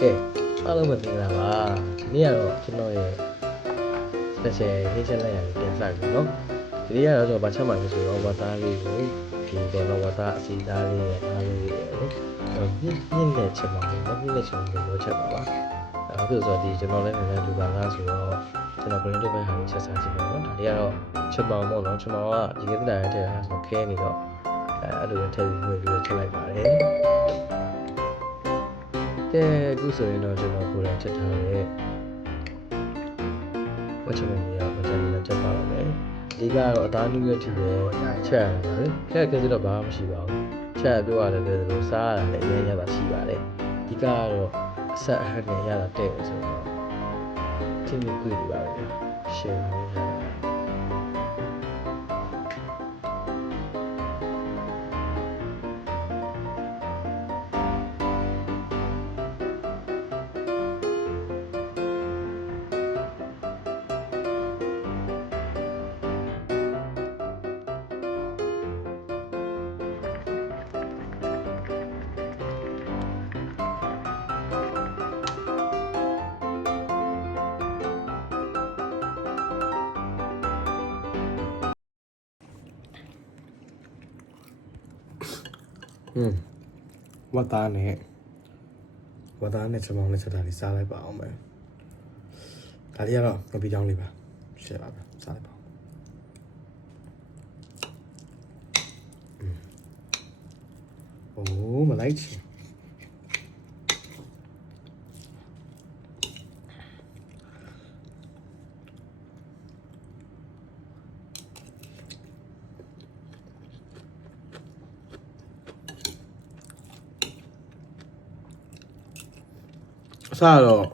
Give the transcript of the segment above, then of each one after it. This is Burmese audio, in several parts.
ကဲအားလုံးပဲတင်လာပါဒီနေ့ကတော့ကျွန်တော်ရဲ့ special ဟင်းချက်လိုက်ရတယ်တင်ဆက်ပြီနော်ဒီနေ့ကတော့ကျွန်တော်ဗတ်ချက်မှလို့ဆိုတော့ဝတ်သားလေးကိုဒီတော့ဝတ်သားအစီသားလေးရဲ့အားလေးရဲ့နော်ပြင်းတဲ့ချက်မှနော်ပြင်းတဲ့ချက်မှလို့ချက်ပါအဲ့ဒါဆိုဒီကျွန်တော်လည်းနည်းနည်းလူပါလားဆိုတော့ကျွန်တော် brain တွေပဲဟာချက်စားကြည့်မယ်နော်ဒါလေးကတော့ချက်ပေါင်းပေါ့နော်ချက်ပေါင်းကဒီကိစ္စတိုင်းတဲ့ဟာဆိုခဲနေတော့အဲ့လိုထည့်ပြီးဝင်ပြီးတော့ချက်လိုက်ပါတယ်ကဲအခုဆိုရင်တော့ကျွန်တော်ကိုယ်တိုင်ချက်ထားတဲ့ဝတ်ချက်နေရမချက်နေချက်ပါတော့မယ်ဒီကတော့အသားနည်းရထီပဲချက်ရတယ်ခက်ခဲစတော့ဘာမှမရှိပါဘူးချက်ပြောရတယ်လို့စားရတယ်အရင်ရတာရှိပါတယ်ဒီကတော့အဆက်အဟက်နဲ့ရတာတဲ့ဆိုတော့ချင်းကြီးတွေ့နေပါပဲရှယ်နေရတယ်ဝတ်သားနဲ့ချက်ပေါင်းနဲ့ချက်တာလေးစားလိုက်ပါအောင်မယ်ဒါလေးကတော့ငပိချောင်းလေးပါရှယ်ပါပဲစားလိုက်ပါโอ้မလိုက်ချင်အစားတော့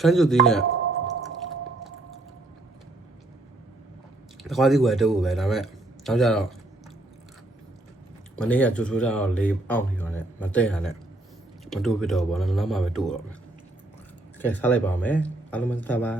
ခန်းကျုပ်သေးနဲ့တခွားစီဝယ်တော့ပဲဒါပေမဲ့နောက်ကြတော့မနေ့ကကျိုးချိုးတာတော့လေးအောင်နေတော့နဲ့မတဲ့ရနဲ့မတိုးဖြစ်တော့ဘောနော်နောက်မှပဲတိုးတော့မယ်ကဲစားလိုက်ပါမယ်အားလုံးပဲစားပါ